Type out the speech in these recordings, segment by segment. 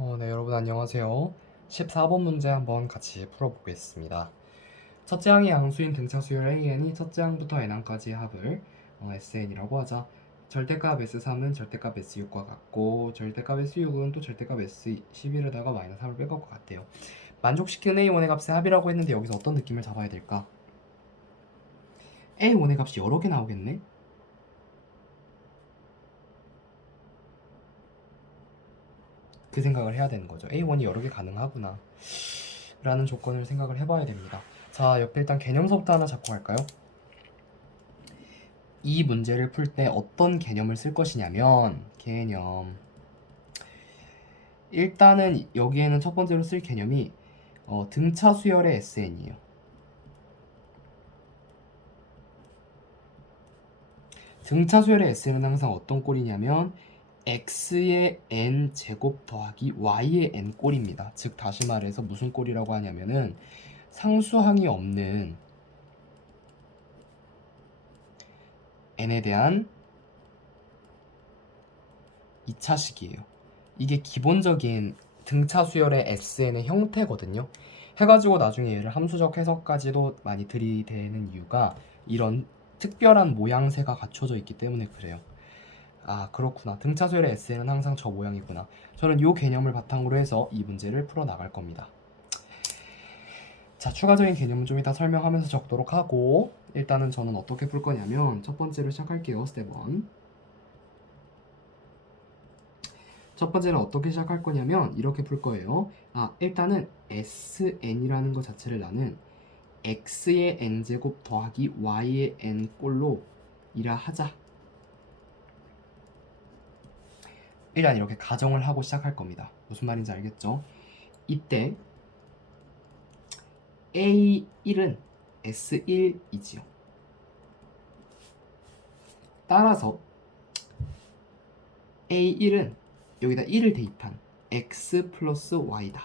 네, 여러분 안녕하세요. 14번 문제 한번 같이 풀어보겠습니다. 첫째 항의 양수인 등차 수열 AN이 첫째 항부터 n항까지의 합을 SN이라고 하자. 절대값 S3은 절대값 S6과 같고 절대값 S6은 또 절대값 S11에다가 마이너스 3을 뺄 것과 같대요. 만족시키는 A1의 값의 합이라고 했는데 여기서 어떤 느낌을 잡아야 될까? A1의 값이 여러 개 나오겠네? 그 생각을 해야 되는 거죠. A1이 여러 개 가능하구나 라는 조건을 생각을 해봐야 됩니다. 자, 옆에 일단 개념서부터 하나 잡고 갈까요? 이 문제를 풀 때 어떤 개념을 쓸 것이냐면 개념, 일단은 여기에는 첫 번째로 쓸 개념이 등차 수열의 SN이에요. 등차 수열의 SN은 항상 어떤 꼴이냐면 x의 n 제곱 더하기 y의 n 꼴입니다. 즉 다시 말해서 무슨 꼴이라고 하냐면은 상수항이 없는 n에 대한 2차식이에요. 이게 기본적인 등차 수열의 SN의 형태거든요. 해가지고 나중에 얘를 함수적 해석까지도 많이 들이대는 이유가 이런 특별한 모양새가 갖춰져 있기 때문에 그래요. 아, 그렇구나. 등차 수열의 SN은 항상 저 모양이구나. 저는 이 개념을 바탕으로 해서 이 문제를 풀어 나갈 겁니다. 자, 추가적인 개념은 좀 이따 설명하면서 적도록 하고, 일단은 저는 어떻게 풀 거냐면 첫 번째로 시작할게요. 스텝 1. 첫 번째는 어떻게 시작할 거냐면 이렇게 풀 거예요. 일단은 SN이라는 것 자체를 나는 x의 n제곱 더하기 y의 n꼴로 이라 하자. 일단 이렇게 가정을 하고 시작할 겁니다. 무슨 말인지 알겠죠? 이때 A1은 S1이지요. 따라서 A1은 여기다 1을 대입한 x 플러스 y다.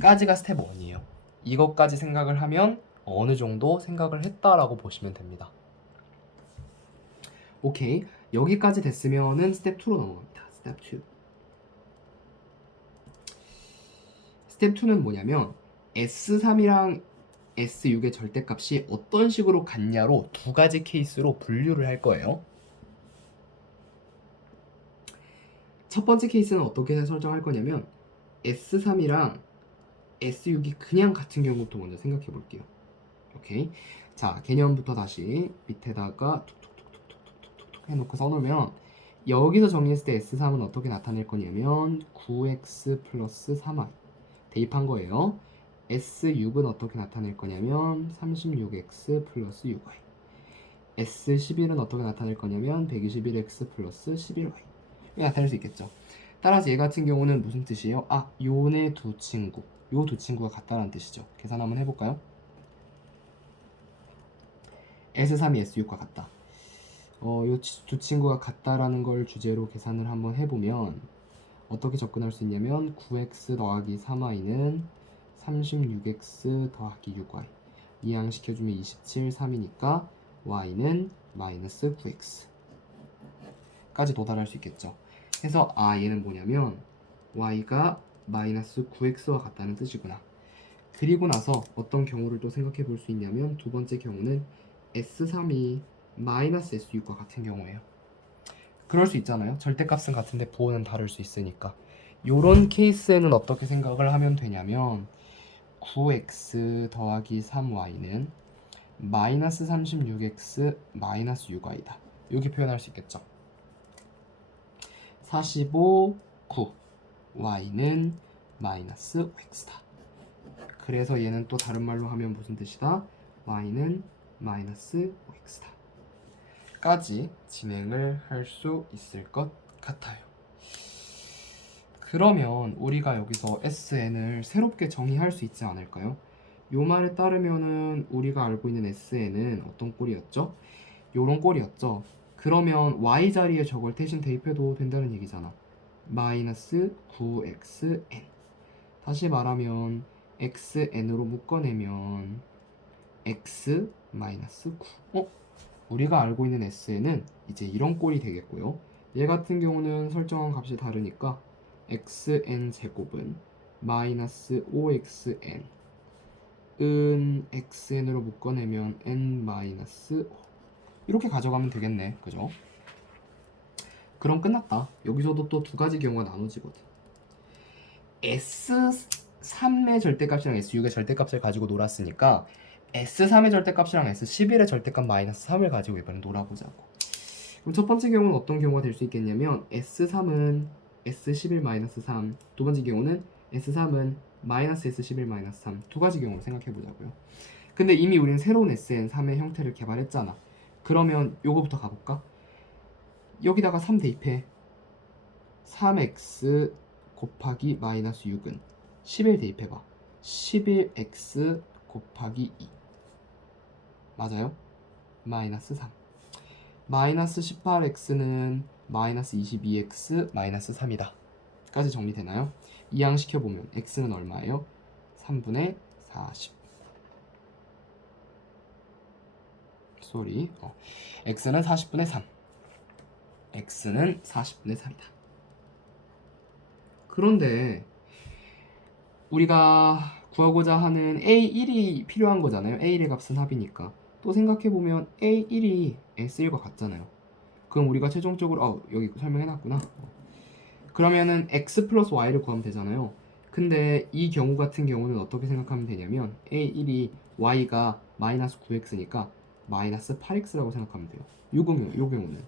까지가 스텝 1이에요. 이것까지 생각을 하면 어느 정도 생각을 했다라고 보시면 됩니다. 오케이. 여기까지 됐으면은 스텝 2로 넘어갑니다. 스텝 2. 스텝 2는 뭐냐면 S3이랑 S6의 절대값이 어떤 식으로 같냐로 두 가지 케이스로 분류를 할 거예요. 첫 번째 케이스는 어떻게 설정할 거냐면 S3이랑 S6이 그냥 같은 경우부터 먼저 생각해 볼게요. 오케이. 자, 개념부터 다시 밑에다가 툭툭툭툭툭툭툭 해놓고 써놓으면 여기서 정리했을 때 S3은 어떻게 나타낼 거냐면 9x 플러스 3y 대입한 거예요. S6은 어떻게 나타낼 거냐면 36x 플러스 6y. S11은 어떻게 나타낼 거냐면 121x 플러스 11y. 이렇게 나타낼 수 있겠죠. 따라서 얘 같은 경우는 무슨 뜻이에요? 요네 두 친구. 요 두 친구가 같다는 뜻이죠. 계산 한번 해볼까요? S3이 S6과 같다. 요 두 친구가 같다라는 걸 주제로 계산을 한번 해보면 어떻게 접근할 수 있냐면 9x 더하기 3y는 36x 더하기 6y 이항시켜주면 27, 3이니까 y는 마이너스 9x 까지 도달할 수 있겠죠. 그래서 얘는 뭐냐면 y가 마이너스 9x와 같다는 뜻이구나. 그리고 나서 어떤 경우를 또 생각해 볼 수 있냐면 두 번째 경우는 S3이 마이너스 S6과 같은 경우예요. 그럴 수 있잖아요. 절대값은 같은데 부호는 다를 수 있으니까. 요런 케이스에는 어떻게 생각을 하면 되냐면 9x 더하기 3y는 마이너스 36x 마이너스 6y다. 이렇게 표현할 수 있겠죠. 45, 9 y는 마이너스 5x다. 그래서 얘는 또 다른 말로 하면 무슨 뜻이다? y는 마이너스 5x다. 까지 진행을 할 수 있을 것 같아요. 그러면 우리가 여기서 SN을 새롭게 정의할 수 있지 않을까요? 요 말에 따르면은 우리가 알고 있는 SN은 어떤 꼴이었죠? 요런 꼴이었죠. 그러면 Y 자리에 저걸 대신 대입해도 된다는 얘기잖아. 마이너스 9xn. 다시 말하면 xn으로 묶어내면 x 마이너스 9. 우리가 알고 있는 SN은 이제 이런 꼴이 되겠고요. 얘 같은 경우는 설정한 값이 다르니까 xn 제곱은 마이너스 5xn 은 xn으로 묶어내면 n 마이너스 5 이렇게 가져가면 되겠네. 그죠? 그럼 끝났다. 여기서도 또 두 가지 경우가 나눠지거든. S3의 절대값이랑 S6의 절대값을 가지고 놀았으니까 S3의 절대값이랑 S11의 절대값 마이너스 3을 가지고 이번엔 놀아보자고. 그럼 첫 번째 경우는 어떤 경우가 될 수 있겠냐면 S3은 S11 마이너스 3, 두 번째 경우는 S3은 마이너스 S11 마이너스 3, 두 가지 경우로 생각해 보자고요. 근데 이미 우리는 새로운 SN3의 형태를 개발했잖아. 그러면 요거부터 가볼까? 여기다가 3 대입해. 3x 곱하기 마이너스 6은 11 대입해봐. 11x 곱하기 2 맞아요? 마이너스 3. 마이너스 18x는 마이너스 22x 마이너스 3이다 까지 정리되나요? 이항시켜보면 x는 얼마예요? 3분의 40. x는 40분의 3. x는 40분의 3이다. 그런데 우리가 구하고자 하는 a1이 필요한 거잖아요. a1의 값은 합이니까. 또 생각해보면 a1이 s1과 같잖아요. 그럼 우리가 최종적으로 여기 설명해놨구나. 그러면은 x 플러스 y를 구하면 되잖아요. 근데 이 경우 같은 경우는 어떻게 생각하면 되냐면 a1이 y가 마이너스 9x니까 마이너스 8x라고 생각하면 돼요. 요 경우는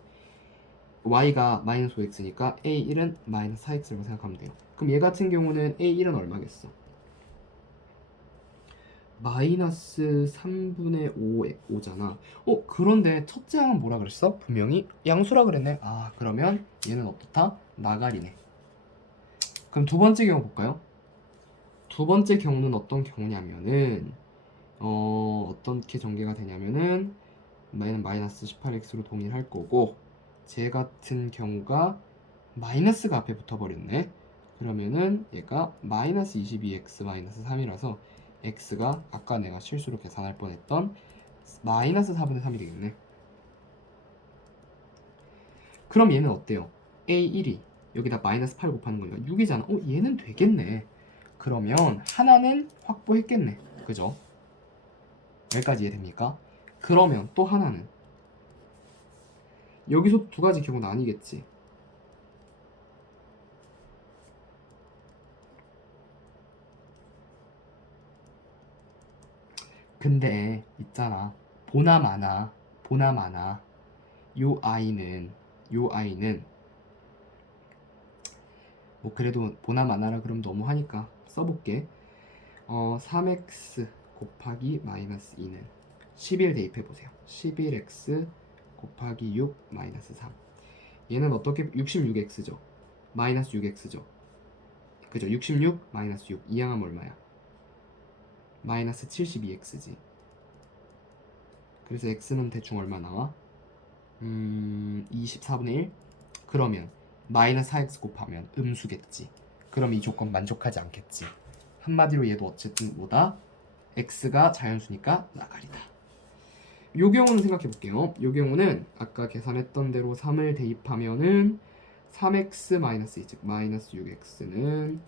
y가 마이너스 5x니까 a1은 마이너스 4x라고 생각하면 돼요. 그럼 얘 같은 경우는 a1은 얼마겠어? 마이너스 3분의 5잖아. 그런데 첫째 항은 뭐라 그랬어? 분명히 양수라 그랬네. 그러면 얘는 어떻다? 나가리네. 그럼 두 번째 경우 볼까요? 두 번째 경우는 어떤 경우냐면은 어떻게 전개가 되냐면은 얘는 마이너스 18x로 동일할 거고 쟤 같은 경우가 마이너스가 앞에 붙어버렸네. 그러면은 얘가 마이너스 22x 마이너스 3이라서 x가 아까 내가 실수로 계산할 뻔했던 마이너스 4분의 3이 되겠네. 그럼 얘는 어때요? a1이 여기다 마이너스 8 곱하는 거니까 6이잖아. 얘는 되겠네. 그러면 하나는 확보했겠네. 그죠? 여기까지 이해됩니까? 그러면 또 하나는 여기서 두 가지 경우는 아니겠지. 근데 있잖아. 보나마나 요 아이는 뭐 그래도 보나마나라 그럼 너무 하니까 써볼게. 3x 곱하기 마이너스 2는 11 대입해보세요. 11x 곱하기 6 마이너스 3. 얘는 어떻게 66x죠. 마이너스 6x죠. 그죠? 66 마이너스 6 이항하면 얼마야? 마이너스 72x지. 그래서 x는 대충 얼마 나와? 24분의 1? 그러면 마이너스 4x 곱하면 음수겠지. 그럼 이 조건 만족하지 않겠지. 한마디로 얘도 어쨌든 뭐다? x가 자연수니까 나가리다. 요 경우는 생각해 볼게요. 요 경우는 아까 계산했던 대로 3을 대입하면은 3x 마이너스 2, 즉 마이너스 6x는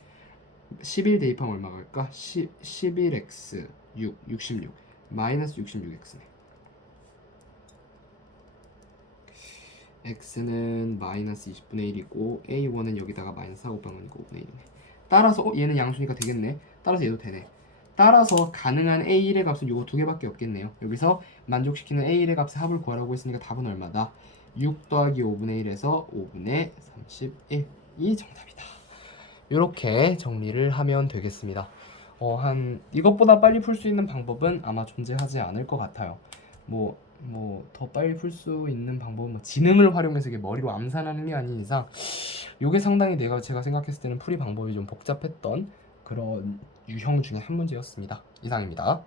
11 대입하면 얼마가 갈까? 11x 66 마이너스 66x네. x는 마이너스 20분의 1이고 a1은 여기다가 마이너스 4 곱하면 5분의 1이네. 따라서 얘는 양수니까 되겠네. 따라서 얘도 되네. 따라서 가능한 a1의 값은 요거 두 개밖에 없겠네요. 여기서 만족시키는 a1의 값의 합을 구하라고 했으니까 답은 얼마다? 6 더하기 5분의 1에서 5분의 31이 정답이다. 이렇게 정리를 하면 되겠습니다. 이것보다 빨리 풀 수 있는 방법은 아마 존재하지 않을 것 같아요. 뭐 더 빨리 풀 수 있는 방법은 지능을 활용해서 이게 머리로 암산하는 게 아닌 이상 이게 상당히 제가 생각했을 때는 풀이 방법이 좀 복잡했던 그런 유형 중에 한 문제였습니다. 이상입니다.